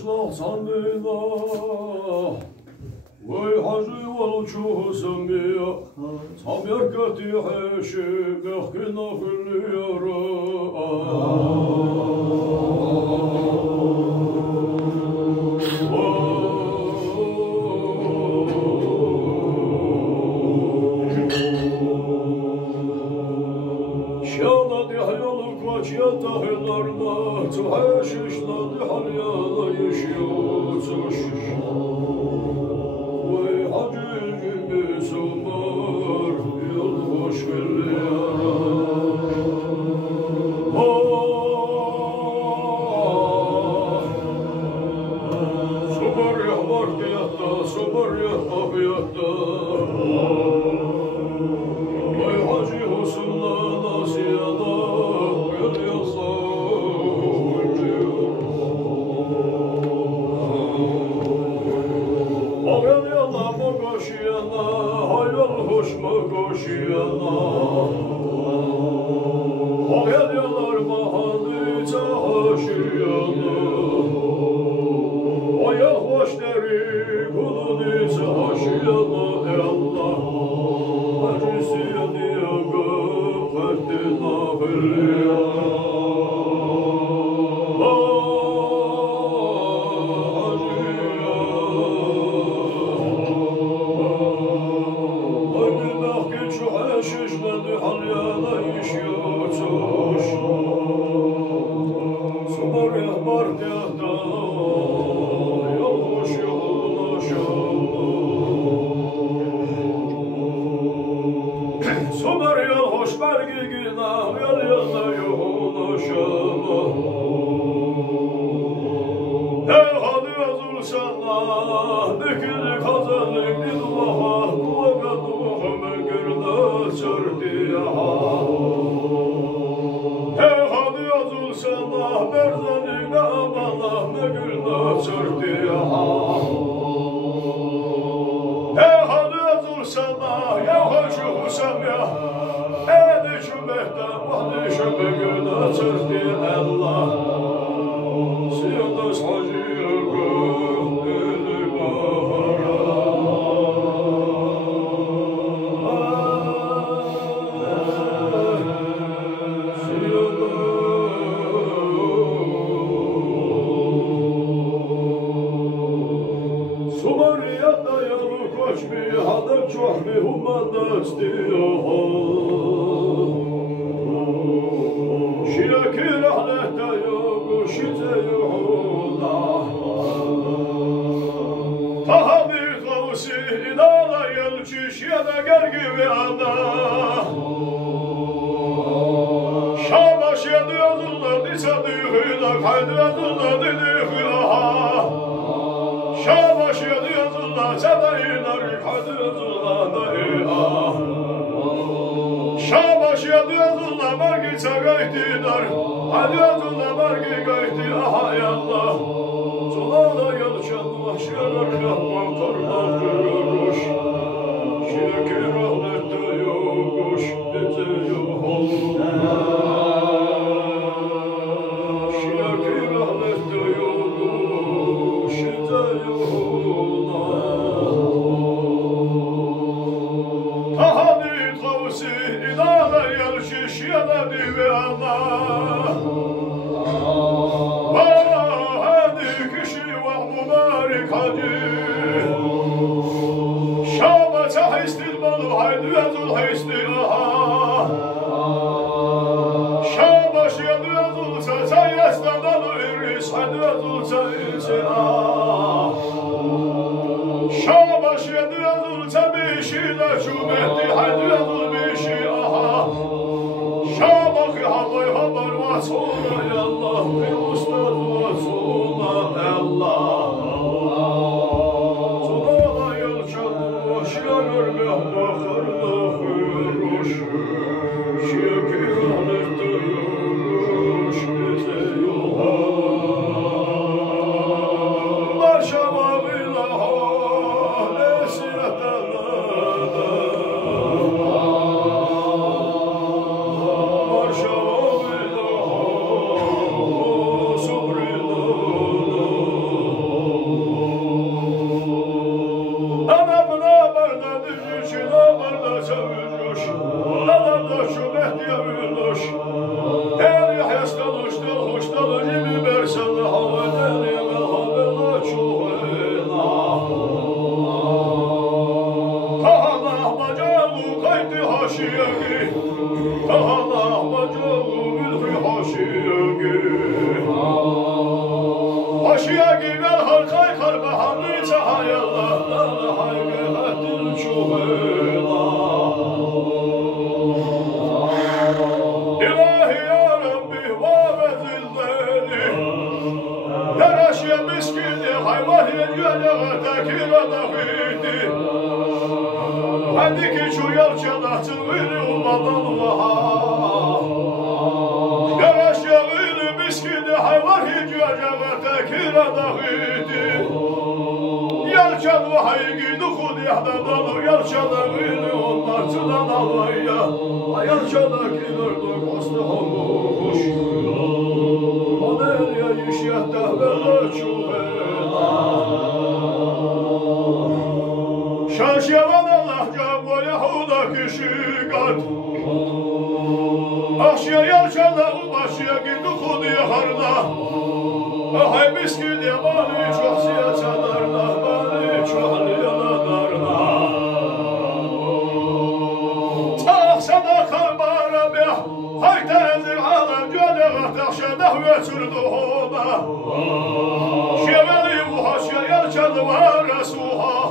Samina, way haji wal chu samia, samir kati hashi mekina khuliyara. Şana di hayalı kaçya tahillarına, tuhashishna di halyana yişyotuş. Vay hacıcı sumar, yol hoş geliyara. Sumar yahvar diyatta, sumar yahvabiyatta. Vay hacı husunla nasiyada, gel yasa. Ağalyana mağaşiyana, hayal hoş mağaşiyana. Ağalyalar mahanı çahaşiyana. Ayah hoş deri kulunu çahaşiyana. Ey Allah, acısiyani yaga, ferdina hilliyana. Şagil halkay karbahanı çahayallah haykıhattır çuhela İlahi ya Rabbi vavezilleri Yaraşya miskini hayvan yediyalı tekira dağıdı Hadi ki şu yalçada çılgını umadan vaha Yaraşya miskini hayvan yediyalı tekira dağıdı Yalçan vahayı duhul yahdadan Yalçanı onlarçıdan alaya Yalçana giderdi kostu olmuş Onerya işyatta böyle çuhela Şaşyavan Allah cambo Yahuda kişi kat Aşya yalçana umaşya giduhu diye harda Ahay miskin yamanı çok siyaçalarla Bani çok yalanlarla Çağsana kalmara be Haytazir alem göle Taşa dahve çürduğuna Şeveli bu haşya yalçanı var Resulha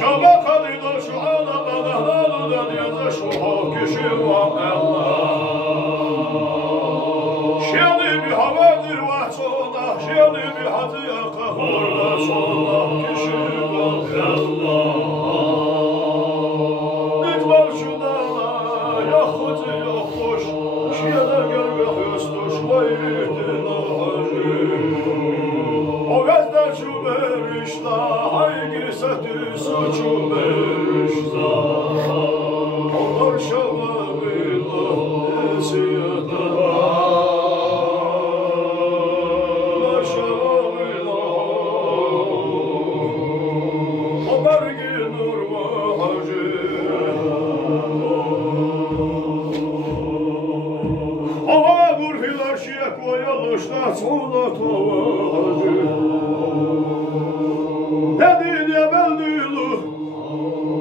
Şabakalı da şu ana bana yaza şu kişi var Allah Şeli bir havadır var sonra Şeli bir hacıya kahırda sonra kişi var Allah Nidval şunana yahucu yokuş Şiyada gölge hüstuş Vaydin ahacı O vezden şu berişla Haygi seti suçu berişla Onlar şavabıyla Nesiyata Onlar şavabıyla Onlar ginur vahacı Ova gurfilar şiyek ve yalışla Sonra tavacı Dedin ya beldilu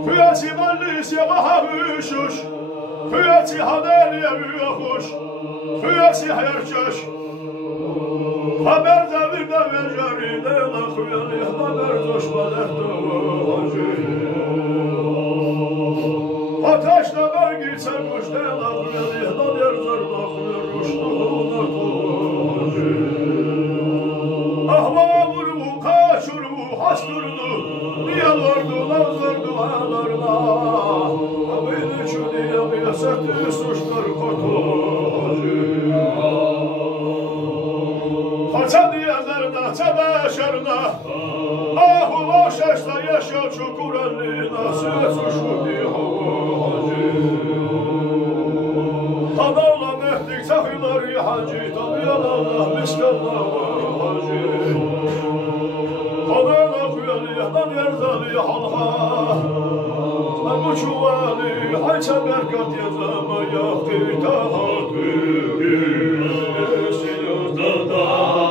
Füyati mallis ya mahavüşüş Füyati hader ya müyakuş Füyati hayarçaş Haber devirde vercarine La füyali haber coşmadet hacı Ateşle vergi çarpmış de La füyali haber zarda füyali ruştuğuna hacı Ahvamur bu kaçur bu hasturdu Yalvardı nazlar dualarına Abini çüdiye bir seti suçlar kurtulacı Haça diyezerde çada şerda Ahu başeşte yaşa çukur ellina Süre suçlu diye havacı Tanavla mehdik çahıları hacı Tabiyalarla miskallah hacı Tanavla kuyaliyahdan yerzali halha Bu çuvali hayça berkat yazama Yaktı tahakkü Siyahtada